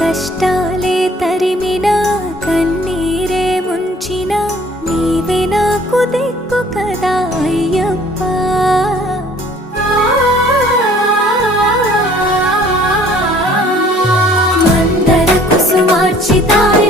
కష్టాలే తరిమినా కన్నీరే ముంచినా నీవే నాకు దిక్కు కదా అయ్యప్ప. మందర కుసుమార్చితాయ